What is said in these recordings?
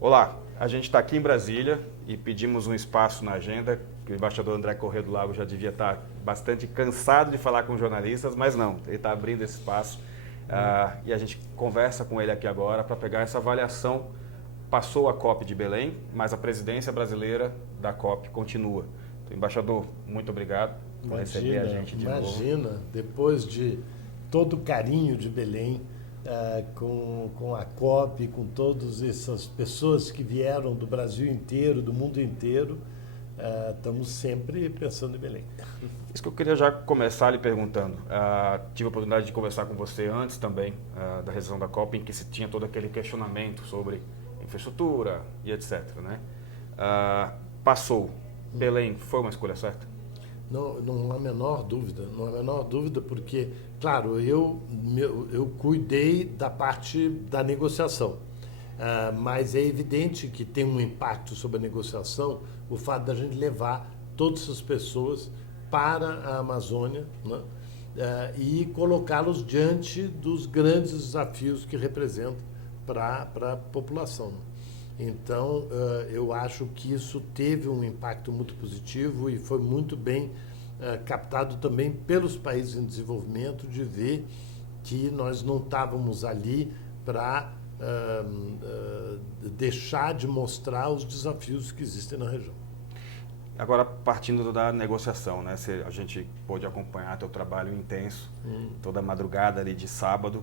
Olá, a gente está aqui em Brasília e pedimos um espaço na agenda, que o embaixador André Corrêa do Lago já devia estar bastante cansado de falar com jornalistas, mas não, ele está abrindo esse espaço e a gente conversa com ele aqui agora para pegar essa avaliação. Passou a COP de Belém, mas a presidência brasileira da COP continua. Então, embaixador, muito obrigado por receber a gente de novo. Imagina, depois de todo o carinho de Belém, com a COP, com todas essas pessoas que vieram do Brasil inteiro, do mundo inteiro, estamos sempre pensando em Belém. Isso que eu queria já começar lhe perguntando. Tive a oportunidade de conversar com você antes também da realização da COP, em que se tinha todo aquele questionamento sobre infraestrutura e etc. Né? Passou. Belém foi uma escolha certa? Não há a menor dúvida, não há a menor dúvida, porque, claro, eu cuidei da parte da negociação, mas é evidente que tem um impacto sobre a negociação o fato da gente levar todas essas pessoas para a Amazônia, né, e colocá-los diante dos grandes desafios que representam para a população. Então, eu acho que isso teve um impacto muito positivo e foi muito bem captado também pelos países em desenvolvimento, de ver que nós não estávamos ali para deixar de mostrar os desafios que existem na região. Agora, partindo da negociação, né? A gente pôde acompanhar teu trabalho intenso, toda a madrugada ali de sábado.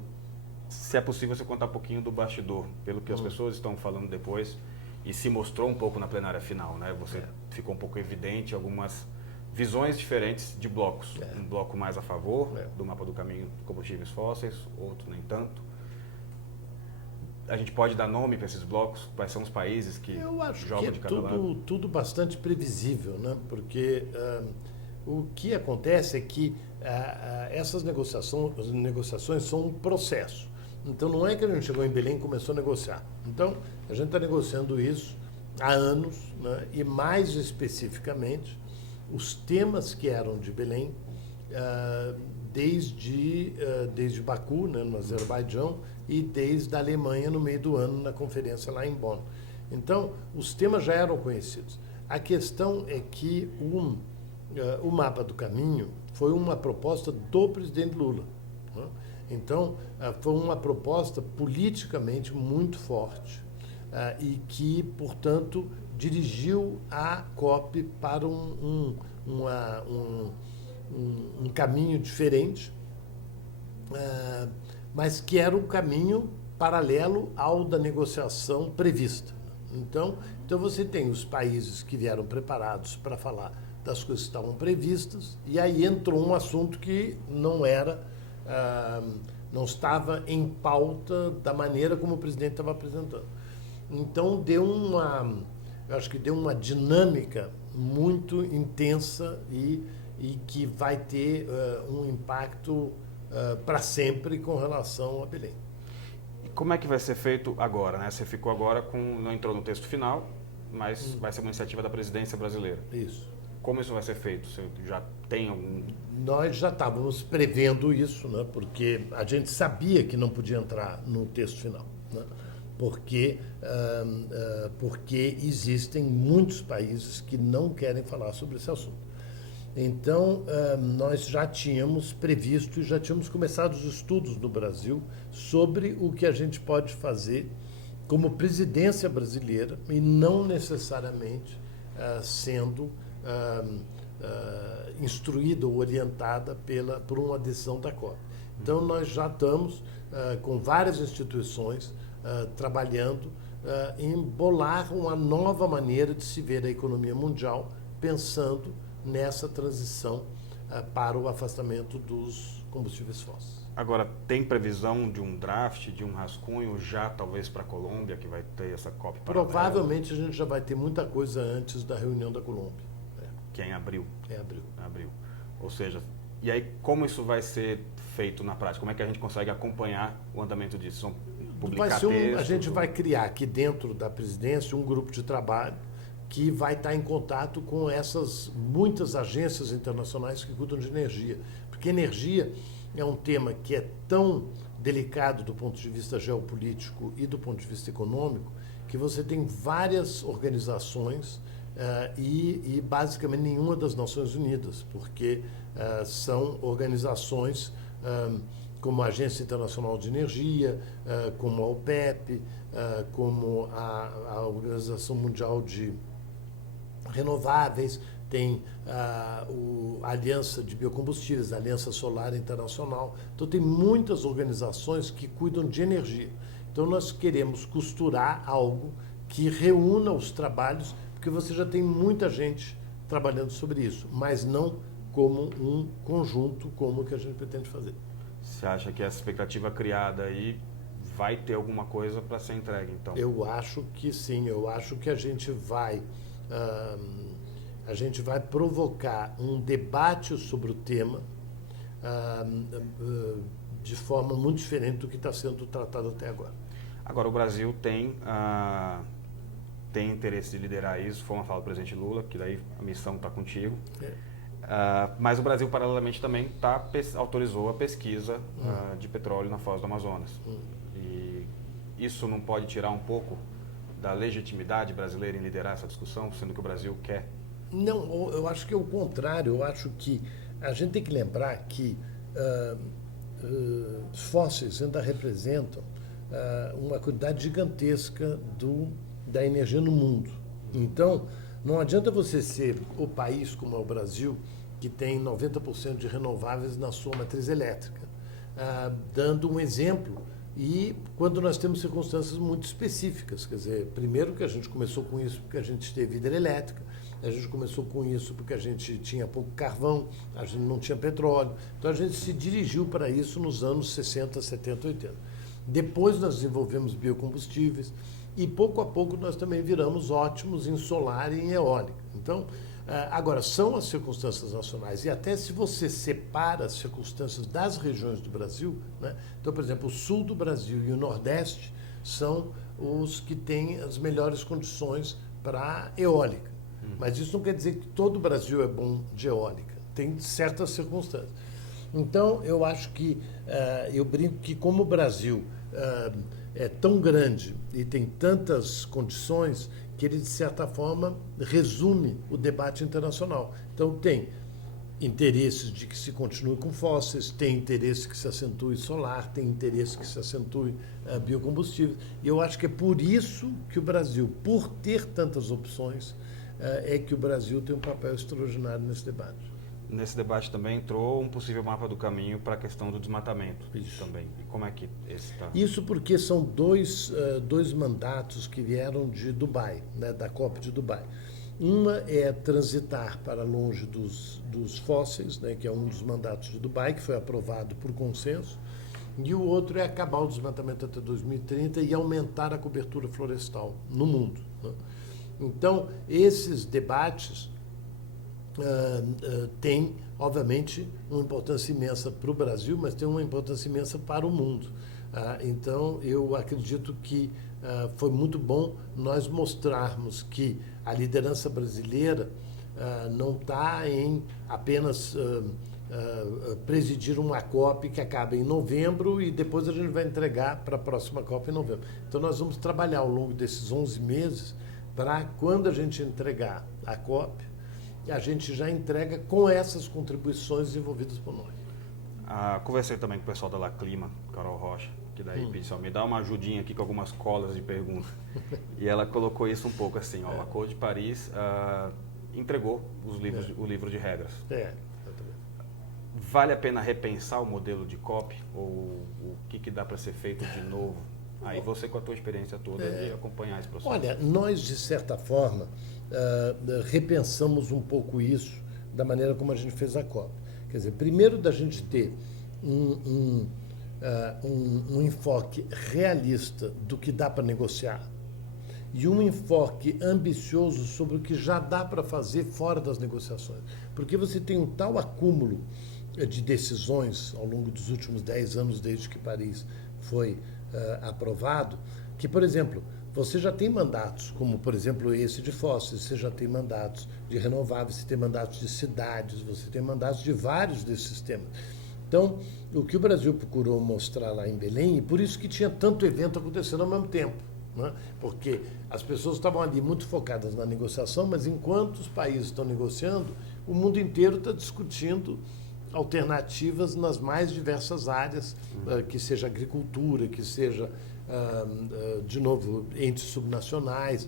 Se é possível você contar um pouquinho do bastidor, pelo que as pessoas estão falando depois, e se mostrou um pouco na plenária final, né? Você ficou um pouco evidente algumas visões diferentes de blocos. Um bloco mais a favor do mapa do caminho de combustíveis fósseis, outro nem tanto. A gente pode dar nome para esses blocos? Quais são os países que jogam de cada lado? Tudo bastante previsível, né? Porque o que acontece é que essas negociações são um processo. Então, não é que a gente chegou em Belém e começou a negociar. Então, a gente está negociando isso há anos, né? E mais especificamente, os temas que eram de Belém, desde Baku, né, no Azerbaijão, e desde a Alemanha no meio do ano, na conferência lá em Bonn. Então, os temas já eram conhecidos. A questão é que o mapa do caminho foi uma proposta do presidente Lula, né? Então, foi uma proposta politicamente muito forte e que, portanto, dirigiu a COP para um caminho diferente, mas que era um caminho paralelo ao da negociação prevista. Então você tem os países que vieram preparados para falar das coisas que estavam previstas, e aí entrou um assunto que não estava em pauta da maneira como o presidente estava apresentando. Então eu acho que deu uma dinâmica muito intensa e que vai ter um impacto para sempre com relação a Belém. E como é que vai ser feito agora, né? Você ficou agora não entrou no texto final, mas vai ser uma iniciativa da presidência brasileira. Isso. Como isso vai ser feito? Você já tem algum... Nós já estávamos prevendo isso, né? Porque a gente sabia que não podia entrar no texto final, né? Porque existem muitos países que não querem falar sobre esse assunto. Então, nós já tínhamos previsto e já tínhamos começado os estudos no Brasil sobre o que a gente pode fazer como presidência brasileira e não necessariamente sendo instruída ou orientada por uma decisão da COP. Então, nós já estamos com várias instituições trabalhando em bolar uma nova maneira de se ver a economia mundial, pensando nessa transição para o afastamento dos combustíveis fósseis. Agora, tem previsão de um draft, de um rascunho já talvez para a Colômbia, que vai ter essa COP paralela? Provavelmente a gente já vai ter muita coisa antes da reunião da Colômbia. Que é em abril? É abril. Abril. Ou seja, e aí como isso vai ser feito na prática? Como é que a gente consegue acompanhar o andamento disso? São publicar textos? A gente vai criar aqui dentro da presidência um grupo de trabalho que vai estar em contato com essas muitas agências internacionais que cuidam de energia. Porque energia é um tema que é tão delicado do ponto de vista geopolítico e do ponto de vista econômico, que você tem várias organizações e basicamente nenhuma das Nações Unidas, porque são organizações como a Agência Internacional de Energia, como a OPEP, como a Organização Mundial de Renováveis, tem a Aliança de Biocombustíveis, a Aliança Solar Internacional. Então, tem muitas organizações que cuidam de energia. Então, nós queremos costurar algo que reúna os trabalhos, porque você já tem muita gente trabalhando sobre isso, mas não como um conjunto, como o que a gente pretende fazer. Você acha que essa expectativa criada aí vai ter alguma coisa para ser entregue, então? Eu acho que sim, eu acho que a gente vai provocar um debate sobre o tema de forma muito diferente do que está sendo tratado até agora. Agora, o Brasil tem interesse de liderar isso, foi uma fala do presidente Lula, que daí a missão está contigo. Mas o Brasil, paralelamente, também autorizou a pesquisa de petróleo na Foz do Amazonas. E isso não pode tirar um pouco da legitimidade brasileira em liderar essa discussão, sendo que o Brasil quer? Não, eu acho que é o contrário. Eu acho que a gente tem que lembrar que os fósseis ainda representam uma quantidade gigantesca da energia no mundo. Então, não adianta você ser o país como é o Brasil, que tem 90% de renováveis na sua matriz elétrica, dando um exemplo, e quando nós temos circunstâncias muito específicas. Quer dizer, primeiro que a gente começou com isso porque a gente teve hidrelétrica, a gente começou com isso porque a gente tinha pouco carvão, a gente não tinha petróleo, então a gente se dirigiu para isso nos anos 60, 70, 80. Depois nós desenvolvemos biocombustíveis, e pouco a pouco nós também viramos ótimos em solar e em eólica. Então, agora, são as circunstâncias nacionais, e até se você separa as circunstâncias das regiões do Brasil, né? Então, por exemplo, o sul do Brasil e o nordeste são os que têm as melhores condições para eólica. Mas isso não quer dizer que todo o Brasil é bom de eólica, tem certas circunstâncias. Então, eu acho que, eu brinco que como o Brasil é tão grande e tem tantas condições que ele, de certa forma, resume o debate internacional. Então, tem interesses de que se continue com fósseis, tem interesse que se acentue solar, tem interesse que se acentue biocombustíveis. E eu acho que é por isso que o Brasil, por ter tantas opções, é que o Brasil tem um papel extraordinário nesse debate. Nesse debate também entrou um possível mapa do caminho para a questão do desmatamento. Isso. Também. E como é que esse está? Isso porque são dois mandatos que vieram de Dubai, né, da COP de Dubai. Uma é transitar para longe dos fósseis, né, que é um dos mandatos de Dubai, que foi aprovado por consenso, e o outro é acabar o desmatamento até 2030 e aumentar a cobertura florestal no mundo, né? Então, esses debates têm, obviamente, uma importância imensa para o Brasil, mas tem uma importância imensa para o mundo. Então, eu acredito que foi muito bom nós mostrarmos que a liderança brasileira não está em apenas presidir uma COP que acaba em novembro e depois a gente vai entregar para a próxima COP em novembro. Então, nós vamos trabalhar ao longo desses 11 meses para, quando a gente entregar a COP, a gente já entrega com essas contribuições desenvolvidas por nós. Conversei também com o pessoal da La Clima, Carol Rocha, que daí pediu, me dá uma ajudinha aqui com algumas colas de perguntas. E ela colocou isso um pouco assim, o Acordo de Paris entregou o livro de regras. Vale a pena repensar o modelo de COP? Ou o que dá para ser feito de novo? Aí você, com a tua experiência toda, de acompanhar esse processo. Olha, nós, de certa forma, repensamos um pouco isso da maneira como a gente fez a COP. Quer dizer, primeiro da gente ter um enfoque realista do que dá para negociar e um enfoque ambicioso sobre o que já dá para fazer fora das negociações. Porque você tem um tal acúmulo de decisões ao longo dos últimos 10 anos, desde que Paris foi aprovado, que, por exemplo, você já tem mandatos, como, por exemplo, esse de fósseis, você já tem mandatos de renováveis, você tem mandatos de cidades, você tem mandatos de vários desses sistemas. Então, o que o Brasil procurou mostrar lá em Belém, e por isso que tinha tanto evento acontecendo ao mesmo tempo, né? Porque as pessoas estavam ali muito focadas na negociação, mas enquanto os países estão negociando, o mundo inteiro está discutindo alternativas nas mais diversas áreas, que seja agricultura, que seja, de novo, entes subnacionais,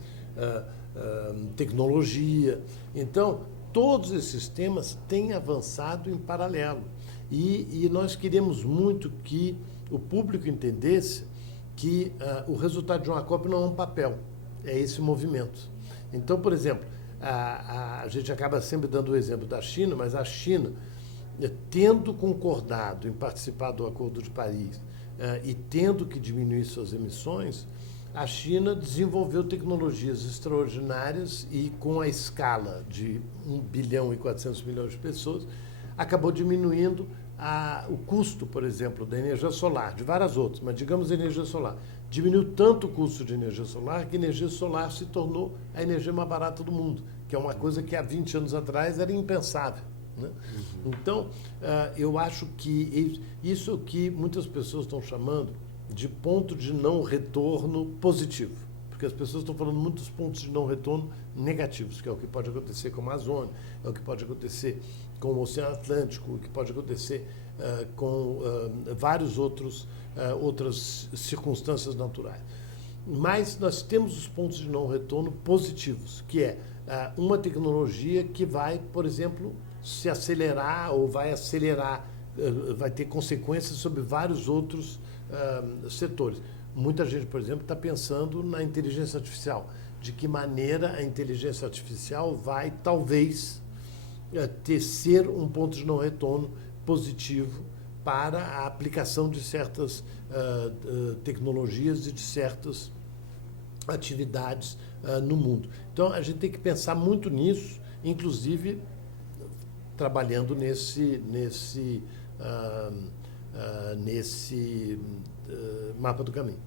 tecnologia. Então, todos esses temas têm avançado em paralelo. E nós queremos muito que o público entendesse que o resultado de uma COP não é um papel, é esse movimento. Então, por exemplo, a gente acaba sempre dando o exemplo da China, mas a China, tendo concordado em participar do Acordo de Paris e tendo que diminuir suas emissões, a China desenvolveu tecnologias extraordinárias e, com a escala de 1 bilhão e 400 milhões de pessoas, acabou diminuindo o custo, por exemplo, da energia solar, de várias outras, mas digamos a energia solar. Diminuiu tanto o custo de energia solar que a energia solar se tornou a energia mais barata do mundo, que é uma coisa que há 20 anos atrás era impensável, né? Então, eu acho que isso que muitas pessoas estão chamando de ponto de não retorno positivo, porque as pessoas estão falando muitos pontos de não retorno negativos, que é o que pode acontecer com a Amazônia, é o que pode acontecer com o Oceano Atlântico, o que pode acontecer com várias outras circunstâncias naturais. Mas nós temos os pontos de não retorno positivos, que é uma tecnologia que vai, por exemplo, se acelerar ou vai acelerar, vai ter consequências sobre vários outros setores. Muita gente, por exemplo, está pensando na inteligência artificial. De que maneira a inteligência artificial vai, talvez, ser um ponto de não retorno positivo para a aplicação de certas tecnologias e de certas atividades no mundo. Então, a gente tem que pensar muito nisso, inclusive trabalhando nesse mapa do caminho.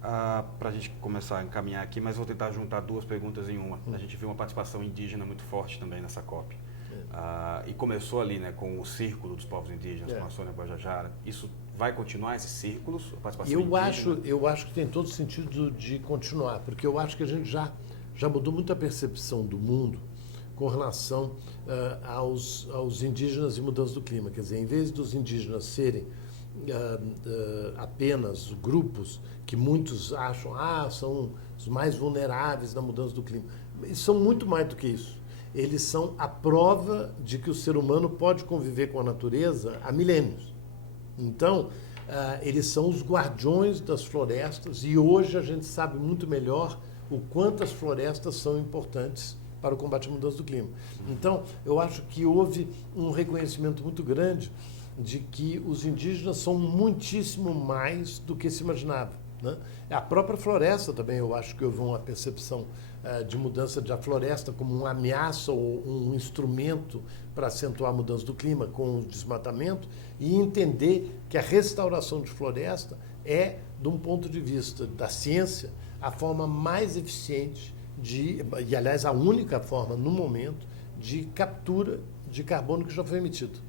Para a gente começar a encaminhar aqui, mas vou tentar juntar duas perguntas em uma. A gente viu uma participação indígena muito forte também nessa COP. E começou ali, né, com o Círculo dos Povos Indígenas, com a Sônia Guajajara. Isso vai continuar, esses círculos? A participação indígena? Eu acho que tem todo sentido de continuar, porque eu acho que a gente já mudou muito a percepção do mundo com relação aos indígenas e mudança do clima. Quer dizer, em vez dos indígenas serem apenas grupos que muitos acham são os mais vulneráveis na mudança do clima. Eles são muito mais do que isso. Eles são a prova de que o ser humano pode conviver com a natureza há milênios. Então, eles são os guardiões das florestas e hoje a gente sabe muito melhor o quanto as florestas são importantes para o combate à mudança do clima. Então, eu acho que houve um reconhecimento muito grande de que os indígenas são muitíssimo mais do que se imaginava, né? A própria floresta também, eu acho que houve uma percepção de mudança da floresta como uma ameaça ou um instrumento para acentuar a mudança do clima com o desmatamento e entender que a restauração de floresta é, de um ponto de vista da ciência, a forma mais eficiente e, aliás, a única forma, no momento, de captura de carbono que já foi emitido.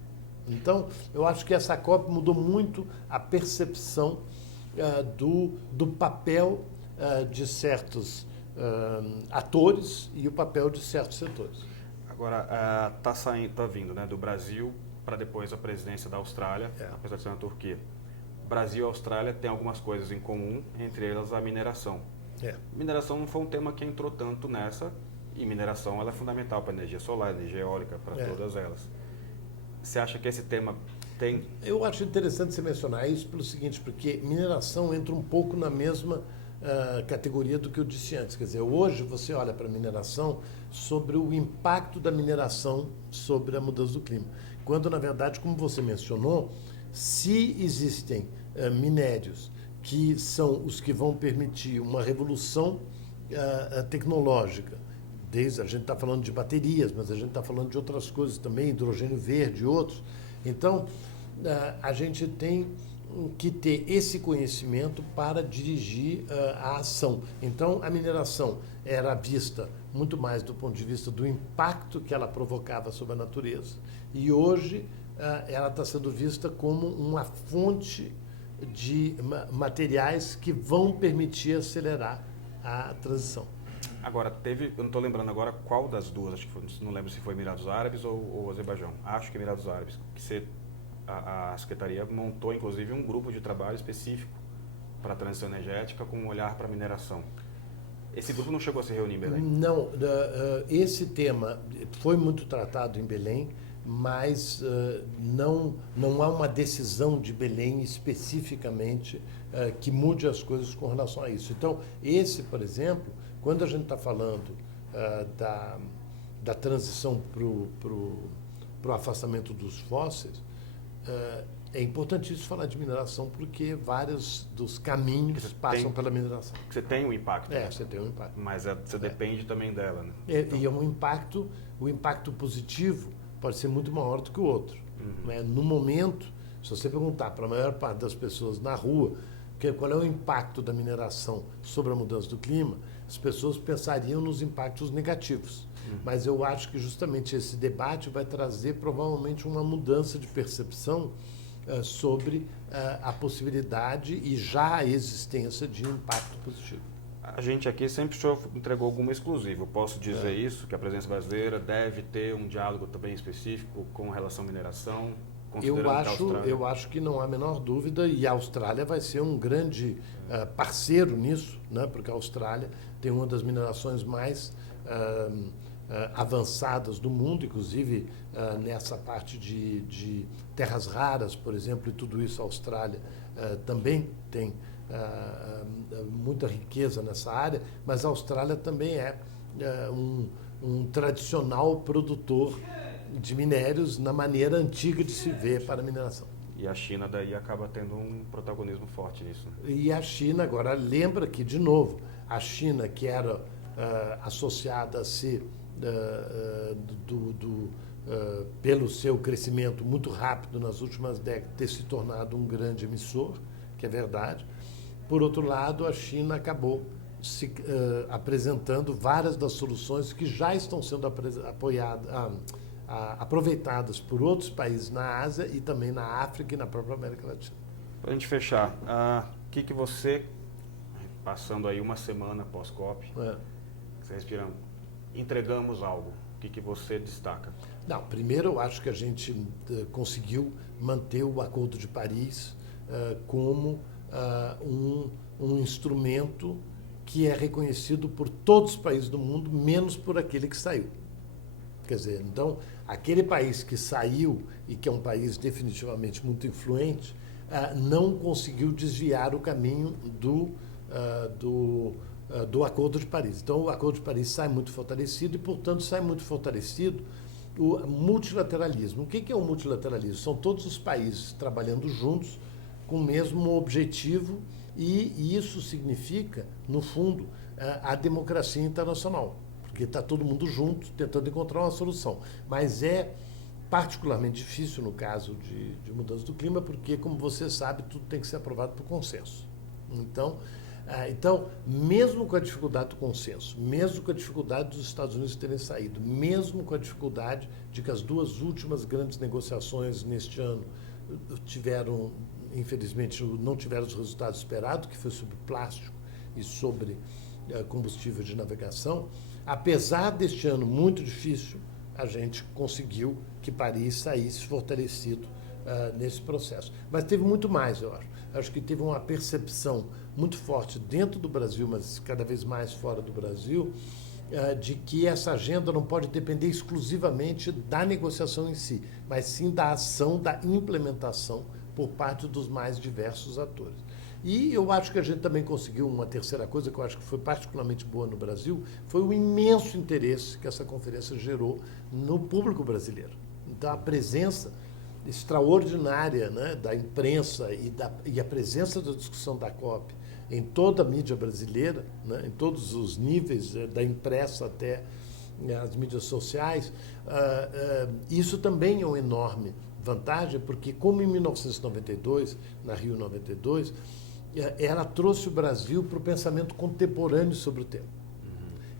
Então, eu acho que essa COP mudou muito a percepção do papel de certos atores e o papel de certos setores. Agora, tá vindo, né, do Brasil para depois a presidência da Austrália, apesar de ser na Turquia. Brasil e Austrália têm algumas coisas em comum, entre elas a mineração. Mineração não foi um tema que entrou tanto nessa, e mineração ela é fundamental para a energia solar, energia eólica, para todas elas. Você acha que esse tema tem? Eu acho interessante você mencionar isso pelo seguinte, porque mineração entra um pouco na mesma categoria do que eu disse antes. Quer dizer, hoje você olha para a mineração sobre o impacto da mineração sobre a mudança do clima. Quando, na verdade, como você mencionou, se existem minérios que são os que vão permitir uma revolução tecnológica, a gente está falando de baterias, mas a gente está falando de outras coisas também, hidrogênio verde e outros. Então, a gente tem que ter esse conhecimento para dirigir a ação. Então, a mineração era vista muito mais do ponto de vista do impacto que ela provocava sobre a natureza. E hoje, ela está sendo vista como uma fonte de materiais que vão permitir acelerar a transição. Agora, eu não estou lembrando agora qual das duas, acho que não lembro se foi Emirados Árabes ou Azerbaijão. Acho que Emirados Árabes, que a Secretaria montou, inclusive, um grupo de trabalho específico para a transição energética com um olhar para a mineração. Esse grupo não chegou a se reunir em Belém? Não, esse tema foi muito tratado em Belém, mas não há uma decisão de Belém especificamente que mude as coisas com relação a isso. Então, por exemplo, quando a gente está falando da transição para o afastamento dos fósseis, é importantíssimo falar de mineração porque vários dos caminhos passam pela mineração. Você tem um impacto. Você tem um impacto. Mas você depende também dela. Né? E é o impacto positivo pode ser muito maior do que o outro. Né? No momento, se você perguntar para a maior parte das pessoas na rua qual é o impacto da mineração sobre a mudança do clima, as pessoas pensariam nos impactos negativos. Mas eu acho que justamente esse debate vai trazer provavelmente uma mudança de percepção sobre a possibilidade e já a existência de um impacto positivo. A gente aqui sempre entregou alguma exclusiva. Eu posso dizer isso, que a presença brasileira deve ter um diálogo também específico com relação à mineração, eu acho que não há a menor dúvida e a Austrália vai ser um grande parceiro nisso, né? Porque a Austrália tem uma das minerações mais avançadas do mundo, inclusive nessa parte de terras raras, por exemplo, e tudo isso a Austrália também tem muita riqueza nessa área, mas a Austrália também é um tradicional produtor de minérios na maneira antiga de se ver para a mineração. E a China daí acaba tendo um protagonismo forte nisso. E a China, agora lembra que, de novo, a China que era associada a ser pelo seu crescimento muito rápido nas últimas décadas, ter se tornado um grande emissor, que é verdade. Por outro lado, a China acabou apresentando várias das soluções que já estão sendo aproveitadas por outros países na Ásia e também na África e na própria América Latina. Para a gente fechar, o que você, passando aí uma semana pós-COP, você respirando, entregamos algo, o que você destaca? Não, primeiro eu acho que a gente conseguiu manter o Acordo de Paris como um instrumento que é reconhecido por todos os países do mundo, menos por aquele que saiu. Quer dizer, então, aquele país que saiu e que é um país definitivamente muito influente, não conseguiu desviar o caminho do Acordo de Paris. Então, o Acordo de Paris sai muito fortalecido e, portanto, sai muito fortalecido o multilateralismo. O que é o multilateralismo? São todos os países trabalhando juntos com o mesmo objetivo e isso significa, no fundo, a democracia internacional, porque está todo mundo junto tentando encontrar uma solução. Mas é particularmente difícil no caso de mudança do clima, porque, como você sabe, tudo tem que ser aprovado por consenso. Então, mesmo com a dificuldade do consenso, mesmo com a dificuldade dos Estados Unidos terem saído, mesmo com a dificuldade de que as duas últimas grandes negociações neste ano infelizmente, não tiveram os resultados esperados, que foi sobre plástico e sobre combustível de navegação, apesar deste ano muito difícil, a gente conseguiu que Paris saísse fortalecido nesse processo. Mas teve muito mais, eu acho. Acho que teve uma percepção muito forte dentro do Brasil, mas cada vez mais fora do Brasil, de que essa agenda não pode depender exclusivamente da negociação em si, mas sim da ação, da implementação por parte dos mais diversos atores. E eu acho que a gente também conseguiu uma terceira coisa que eu acho que foi particularmente boa no Brasil, foi o imenso interesse que essa conferência gerou no público brasileiro. Então, a presença extraordinária, né, da imprensa e a presença da discussão da COP em toda a mídia brasileira, né, em todos os níveis, da impressa até as mídias sociais, isso também é uma enorme vantagem, porque como em 1992, na Rio 92, ela trouxe o Brasil para o pensamento contemporâneo sobre o tema.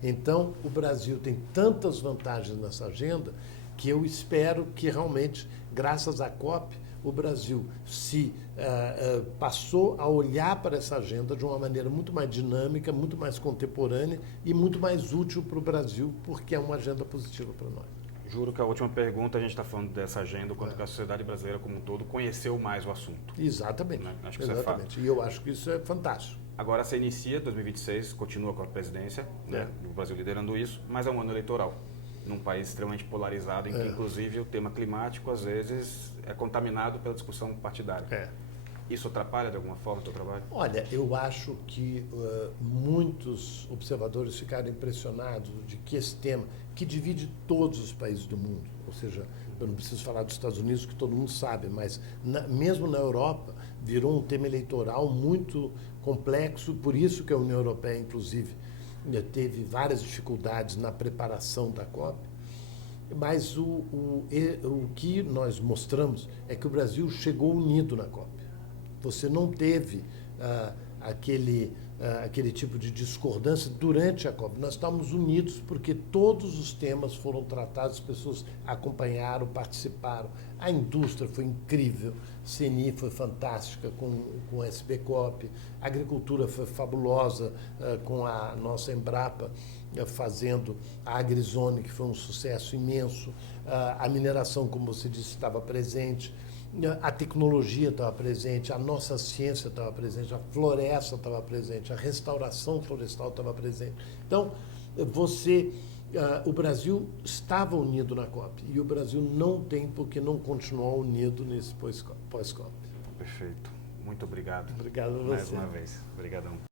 Então, o Brasil tem tantas vantagens nessa agenda que eu espero que realmente, graças à COP, o Brasil se passou a olhar para essa agenda de uma maneira muito mais dinâmica, muito mais contemporânea e muito mais útil para o Brasil, porque é uma agenda positiva para nós. Juro que a última pergunta, a gente está falando dessa agenda, quanto que a sociedade brasileira como um todo conheceu mais o assunto. Exatamente. Né? Acho que exatamente. Isso é fato. E eu acho que isso é fantástico. Agora você inicia 2026, continua com a presidência, né? O Brasil liderando isso, mas é um ano eleitoral, num país extremamente polarizado, em que inclusive o tema climático às vezes é contaminado pela discussão partidária. Isso atrapalha de alguma forma o seu trabalho? Olha, eu acho que muitos observadores ficaram impressionados de que esse tema, que divide todos os países do mundo, ou seja, eu não preciso falar dos Estados Unidos, que todo mundo sabe, mas mesmo na Europa virou um tema eleitoral muito complexo, por isso que a União Europeia, inclusive, teve várias dificuldades na preparação da COP. Mas o que nós mostramos é que o Brasil chegou unido na COP. Você não teve aquele tipo de discordância durante a COP. Nós estávamos unidos porque todos os temas foram tratados, as pessoas acompanharam, participaram. A indústria foi incrível, CNI foi fantástica com a SBCOP, a agricultura foi fabulosa com a nossa Embrapa fazendo a AgriZone, que foi um sucesso imenso. A mineração, como você disse, estava presente. A tecnologia estava presente, a nossa ciência estava presente, a floresta estava presente, a restauração florestal estava presente. Então, o Brasil estava unido na COP e o Brasil não tem por que não continuar unido nesse pós-COP. Perfeito. Muito obrigado. Obrigado a você. Mais uma vez. Obrigadão.